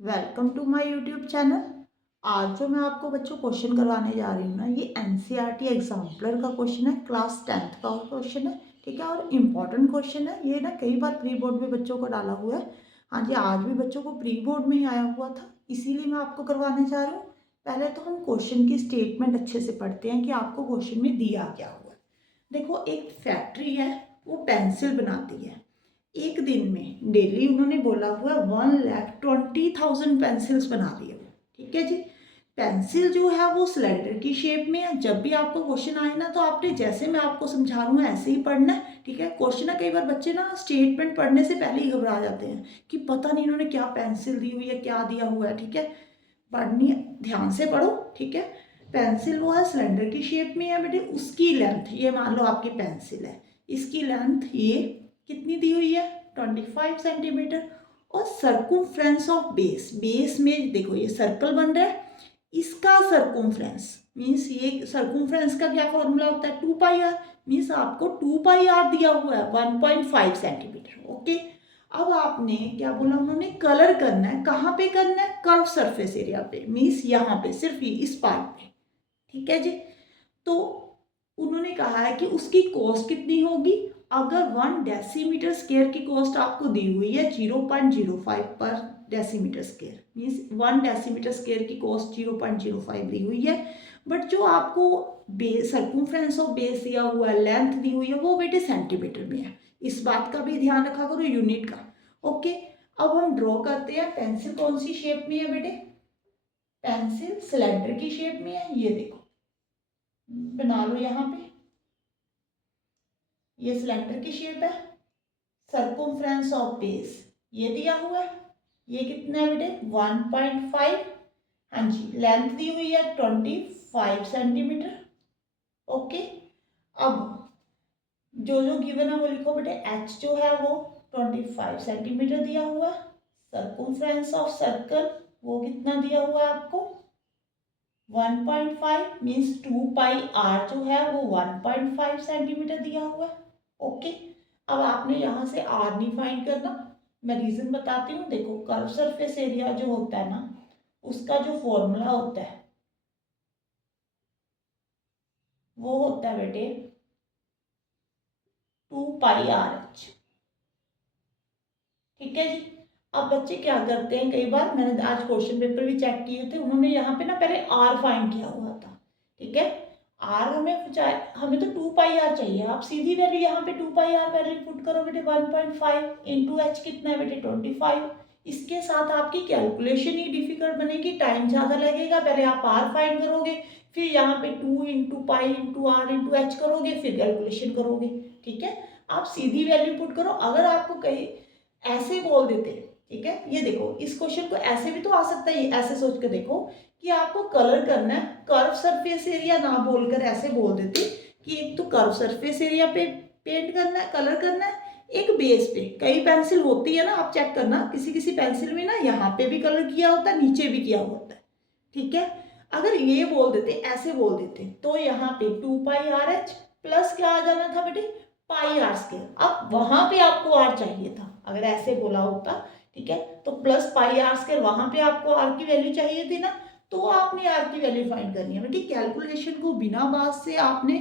Welcome to my YouTube channel. आज जो मैं आपको बच्चों क्वेश्चन करवाने जा रही हूँ ना, ये एनसीईआरटी एग्जाम्पलर का क्वेश्चन है, क्लास 10th का क्वेश्चन है। ठीक है, और इम्पॉर्टेंट क्वेश्चन है ये ना, कई बार प्री बोर्ड में बच्चों को डाला हुआ है। हाँ जी, आज भी बच्चों को प्री बोर्ड में ही आया हुआ था, इसीलिए मैं आपको करवाने जा रही हूँ। पहले तो हम क्वेश्चन की स्टेटमेंट अच्छे से पढ़ते हैं कि आपको क्वेश्चन में दिया क्या हुआ है। देखो, एक फैक्ट्री है, वो पेंसिल बनाती है। एक दिन में डेली उन्होंने बोला हुआ 1,20,000 पेंसिल्स बना दिए वो। ठीक है जी। पेंसिल जो है वो सिलेंडर की शेप में है। जब भी आपको क्वेश्चन आए ना, तो आपने जैसे मैं आपको समझा रहा हूँ ऐसे ही पढ़ना है। ठीक है, क्वेश्चन है, कई बार बच्चे ना स्टेटमेंट पढ़ने से पहले ही घबरा जाते हैं कि पता नहीं इन्होंने क्या पेंसिल दी हुई है, क्या दिया हुआ है। ठीक है, पढ़नी ध्यान से पढ़ो। ठीक है, पेंसिल वो है, सिलेंडर की शेप में है बेटे। उसकी लेंथ, ये मान लो आपकी पेंसिल है, इसकी लेंथ ये कितनी दी हुई है, 25 सेंटीमीटर। और सर्कुम्फ्रेंस ऑफ बेस, बेस में देखो ये सर्कल बन रहा है, इसका सर्कुम्फ्रेंस मीन्स, ये सर्कुम्फ्रेंस का क्या फॉर्मूला होता है, 2 पाई आर। मीन्स आपको 2 पाई आर दिया हुआ है, 1.5 सेंटीमीटर। ओके, अब आपने क्या बोला, उन्होंने कलर करना है, कहाँ पे करना है, कर्व सरफेस एरिया पे, मीन्स यहाँ पे, सिर्फ इस पार्ट पे। ठीक है जी। तो उन्होंने कहा है कि उसकी कॉस्ट कितनी होगी। अगर 1 डेसीमीटर स्क्वायर की कॉस्ट आपको दी हुई है 0.05 पर decimetre square, means 1 decimetre square की कॉस्ट 0.05 दी हुई है। बट जो आपको बेस, सर्कुम्फ्रेंस ऑफ बेस दिया हुआ है, लेंथ दी हुई है, वो बेटे सेंटीमीटर में है। इस बात का भी ध्यान रखा करो, यूनिट का। ओके, अब हम ड्रॉ करते हैं। पेंसिल कौन सी शेप में है बेटे, पेंसिल सिलेंडर की शेप में है। ये देखो, बना लो यहाँ पे, ये सिलेंडर की शेप है। सर्कुम्फ्रेंस ऑफ बेस ये दिया हुआ है, ये कितना है बेटे, 1.5। हाँ जी, लेंथ दी हुई है 25 सेंटीमीटर। ओके, अब जो जो गिवन है वो लिखो बेटे। एच जो है वो 25 सेंटीमीटर दिया हुआ है। सर्कुम्फ्रेंस ऑफ सर्कल वो कितना दिया हुआ है आपको, 1.5 मीन्स 2 पाई आर जो है वो 1.5 सेंटीमीटर दिया हुआ है। ओके, अब आपने यहाँ से आर नहीं फाइंड करना, मैं रीजन बताती हूँ। देखो, कर्व सरफेस एरिया जो होता है ना, उसका जो फॉर्मूला होता है वो होता है बेटे 2 पाई आर एच। ठीक है जी। अब बच्चे क्या करते हैं, कई बार मैंने आज क्वेश्चन पेपर भी चेक किए थे, उन्होंने यहाँ पे ना पहले आर फाइंड किया हुआ था। ठीक है, आर हमें चाहे, हमें तो 2 पाई आर चाहिए। आप सीधी वैल्यू यहाँ पे 2 पाई आर वैल्यू पुट करो बेटे, 1.5 इंटू एच कितना है बेटे, 25। इसके साथ आपकी कैलकुलेशन ही डिफिकल्ट बनेगी, टाइम ज़्यादा लगेगा। पहले आप आर फाइंड करोगे, फिर यहाँ पे 2 into pi into R into H करोगे, फिर कैलकुलेशन करोगे। ठीक है, आप सीधी वैल्यू पुट करो। अगर आपको कहीं ऐसे बोल देते, ठीक है, ये देखो, इस क्वेश्चन को ऐसे भी तो आ सकता है, ऐसे सोच के देखो कि आपको कलर करना है, कर्व सरफेस एरिया ना बोलकर ऐसे बोल देते कि एक तो कर्व सरफेस एरिया पे पेंट करना है, कलर करना है, एक बेस पे। कई पेंसिल होती है ना, आप चेक करना, किसी किसी पेंसिल में ना यहाँ पे भी कलर किया होता है, नीचे भी किया होता है। ठीक है, अगर ये बोल देते, ऐसे बोल देते, तो यहाँ पे 2 पाई आर एच प्लस क्या आ जाना था बेटे, पाई आर स्क्वायर। अब वहां पे आपको आर चाहिए था, अगर ऐसे बोला होता। ठीक है, तो प्लस पाई आर स्क्वायर, वहां पे आपको आर की वैल्यू चाहिए थी ना, तो आपने आर की वैल्यू फाइंड करनी है बेटी। कैलकुलेशन को बिना बात से आपने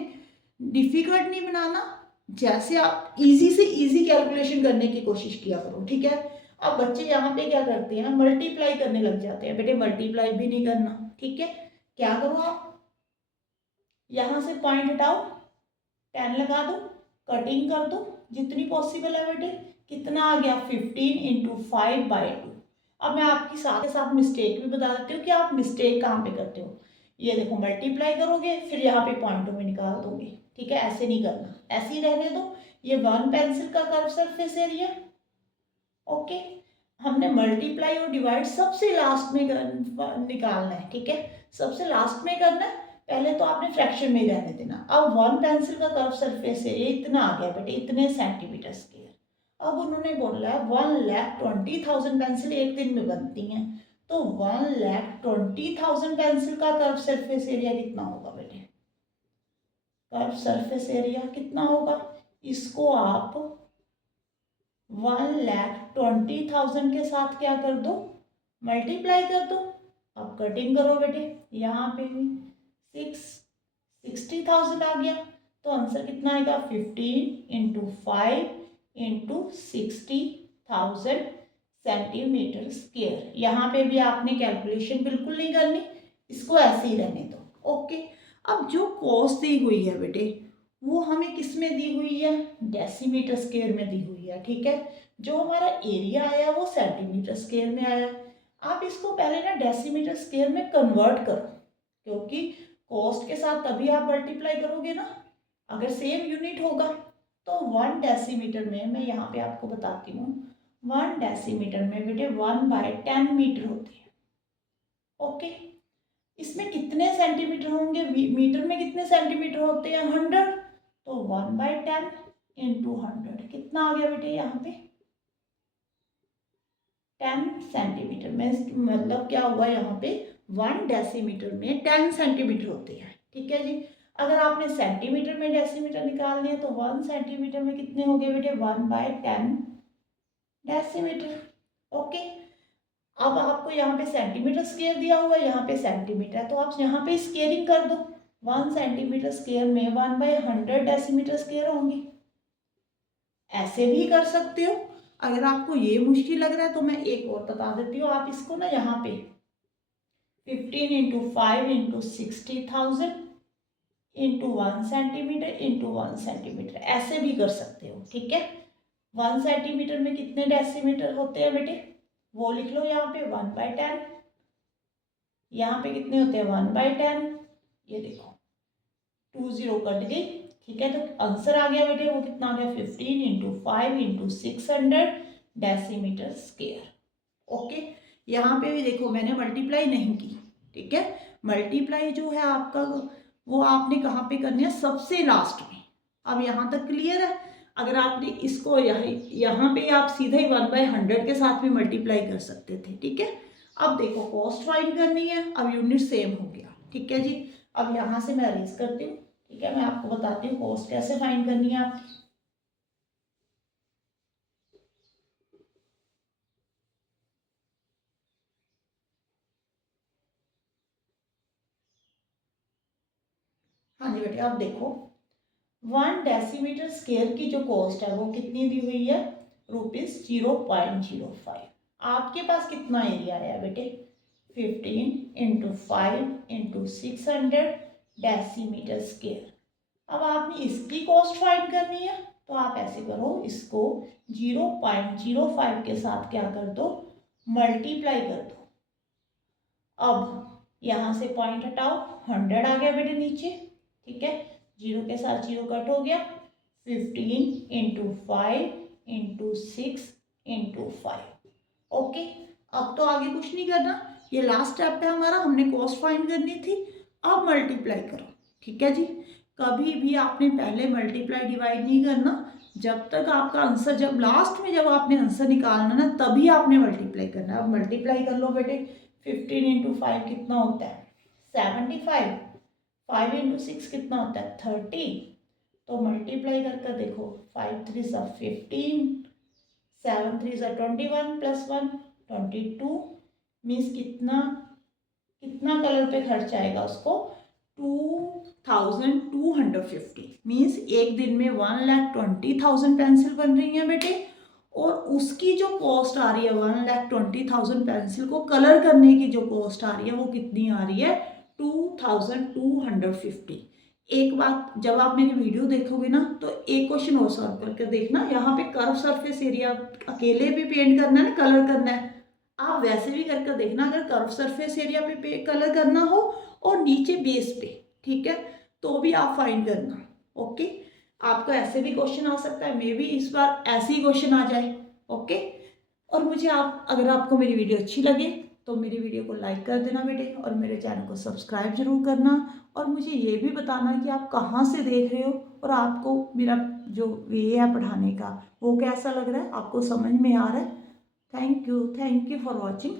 डिफिकल्ट नहीं बनाना, जैसे आप इजी से इजी कैलकुलेशन करने की कोशिश किया करो। ठीक है, अब बच्चे यहाँ पे क्या करते हैं, मल्टीप्लाई करने लग जाते हैं। बेटे मल्टीप्लाई भी नहीं करना। ठीक है, क्या करो आप, यहाँ से पॉइंट हटाओ, पेन लगा दो, कटिंग कर दो जितनी पॉसिबल है बेटे। कितना आ गया, 15 इंटू 5/2। अब मैं आपकी साथ के साथ मिस्टेक भी बता देती हूँ कि आप मिस्टेक कहाँ पे करते हो। ये देखो, मल्टीप्लाई करोगे, फिर यहाँ पे पॉइंटों में निकाल दोगे। ठीक है, ऐसे नहीं करना, ऐसे ही रहने दो। ये 1 पेंसिल का कर्व सरफेस एरिया। ओके, हमने मल्टीप्लाई और डिवाइड सबसे लास्ट में निकालना है। ठीक है, सबसे लास्ट में करना है, पहले तो आपने फ्रैक्शन में ही रहने देना। अब 1 पेंसिल का कर्व सरफेस एरिया इतना आ गया बेटे, इतने सेंटीमीटर स्क्वायर। अब उन्होंने बोला है 1,20,000 पेंसिल एक दिन में बनती हैं, तो 1,20,000 पेंसिल का कर्व सरफेस एरिया कितना होगा बेटे, कर्व सरफेस एरिया कितना होगा, इसको आप 1,20,000 के साथ क्या कर दो, मल्टीप्लाई कर दो। अब कटिंग करो बेटे, यहाँ पे भी 60,000 आ गया, तो आंसर कितना आएगा 15 इंटू 5 इंटू 60,000 सेंटीमीटर स्क्वायर। यहाँ पे भी आपने कैलकुलेशन बिल्कुल नहीं करनी, इसको ऐसे ही रहने दो। ओके, अब जो कॉस्ट दी हुई है बेटे वो हमें किस में दी हुई है, डेसीमीटर स्क्वायर में दी हुई है। ठीक है, जो हमारा एरिया आया वो सेंटीमीटर स्क्वायर में आया। आप इसको पहले ना डेसीमीटर स्क्वायर में कन्वर्ट करो, क्योंकि कॉस्ट के साथ तभी आप मल्टीप्लाई करोगे ना, अगर सेम यूनिट होगा। तो 1 डेसीमीटर में, मैं यहाँ पे आपको बताती हूँ, 1 डेसीमीटर में बेटे 1/10 मीटर होते हैं। ओके, इसमें कितने सेंटीमीटर होंगे, मीटर में कितने सेंटीमीटर होते हैं 100, तो 1/10 इंटू 100 कितना आ गया बेटे यहाँ पे 10 सेंटीमीटर में। मतलब क्या हुआ यहाँ पे 1 डेसीमीटर में 10 सेंटीमीटर होते हैं। ठीक है जी, अगर आपने सेंटीमीटर में डेसीमीटर निकालने हैं तो 1 सेंटीमीटर में कितने हो गए बेटे 1/10 डेसीमीटर। ओके, अब आपको यहाँ पे सेंटीमीटर स्क्वायर दिया हुआ है, यहाँ पे सेंटीमीटर है, तो आप यहाँ पे स्क्वेयरिंग कर दो। 1 सेंटीमीटर स्क्वायर में 1/100 डेसीमीटर स्क्वायर होंगी। ऐसे भी कर सकते हो, अगर आपको ये मुश्किल लग रहा है तो मैं एक और बता देती हूँ। आप इसको ना यहाँ पे 15 into 5 into 60,000 into 1 centimetre into 1 centimetre ऐसे भी कर सकते हो। ठीक है, 1 सेंटीमीटर में कितने डेसीमीटर होते हैं बेटे वो लिख लो यहाँ पे 1/10, यहाँ पे कितने होते हैं 1/10, ये देखो 2 0 कट गई। ठीक है, तो आंसर आ गया बेटे वो कितना आ गया 15 into 5 into 600 decimetre square. Okay, यहाँ पे भी देखो मैंने मल्टीप्लाई नहीं की। ठीक है, मल्टीप्लाई जो है आपका वो आपने कहाँ पे करनी है, सबसे लास्ट में। अब यहाँ तक क्लियर है। अगर आपने इसको यहाँ पे आप सीधा ही 1/100 के साथ भी मल्टीप्लाई कर सकते थे। ठीक है, अब देखो कॉस्ट फाइंड करनी है, अब यूनिट सेम हो गया। ठीक है जी, अब यहाँ से मैं अरेंज करती हूँ। ठीक है, मैं आपको बताती हूँ कॉस्ट कैसे फाइंड करनी है आपकी। हाँ जी बेटे, अब देखो 1 डेसीमीटर स्क्वायर की जो कॉस्ट है वो कितनी दी हुई है ₹0.05। आपके पास कितना एरिया आया बेटे 15 इंटू 5 इंटू 600 डेसीमीटर स्क्वायर। अब आपने इसकी कॉस्ट फाइंड करनी है, तो आप ऐसे करो, इसको 0.05 के साथ क्या कर दो मल्टीप्लाई कर दो। अब यहाँ से पॉइंट हटाओ, 100 आ गया बेटे नीचे। ठीक है, 0 के साथ 0 कट हो गया, 15 इंटू 5 इंटू 6 इंटू 5। ओके, अब तो आगे कुछ नहीं करना, ये लास्ट स्टेप है हमारा, हमने कॉस्ट फाइंड करनी थी। अब मल्टीप्लाई करो। ठीक है जी, कभी भी आपने पहले मल्टीप्लाई डिवाइड नहीं करना, जब तक आपका आंसर, जब लास्ट में जब आपने आंसर निकालना ना तभी आपने मल्टीप्लाई करना है। अब मल्टीप्लाई कर लो बेटे, 15 इंटू 5 कितना होता है 75, 5 इंटू 6 कितना होता है 30। तो मल्टीप्लाई करके देखो 5 3 15, 7 3 21 प्लस 1 22, मीन्स कितना कितना कलर पे खर्च आएगा उसको 2250। मीन्स एक दिन में 1,20,000 पेंसिल बन रही है बेटे, और उसकी जो कॉस्ट आ रही है 1,20,000 पेंसिल को कलर करने की जो कॉस्ट आ रही है वो कितनी आ रही है 2,250। एक बात, जब आप मेरी वीडियो देखोगे ना तो एक क्वेश्चन और सॉल्व करके देखना, यहाँ पे कर्व सरफेस एरिया अकेले भी पेंट करना है ना, कलर करना है, आप वैसे भी करके देखना। अगर कर्व सरफेस एरिया पे कलर करना हो और नीचे बेस पे, ठीक है, तो भी आप फाइंड करना। ओके, आपको ऐसे भी क्वेश्चन आ सकता है, मे बी इस बार ऐसे ही क्वेश्चन आ जाए। ओके, और मुझे अगर आपको मेरी वीडियो अच्छी लगे तो मेरी वीडियो को लाइक कर देना बेटे, और मेरे चैनल को सब्सक्राइब जरूर करना, और मुझे ये भी बताना कि आप कहाँ से देख रहे हो और आपको मेरा जो वे है पढ़ाने का वो कैसा लग रहा है, आपको समझ में आ रहा है। Thank you for watching.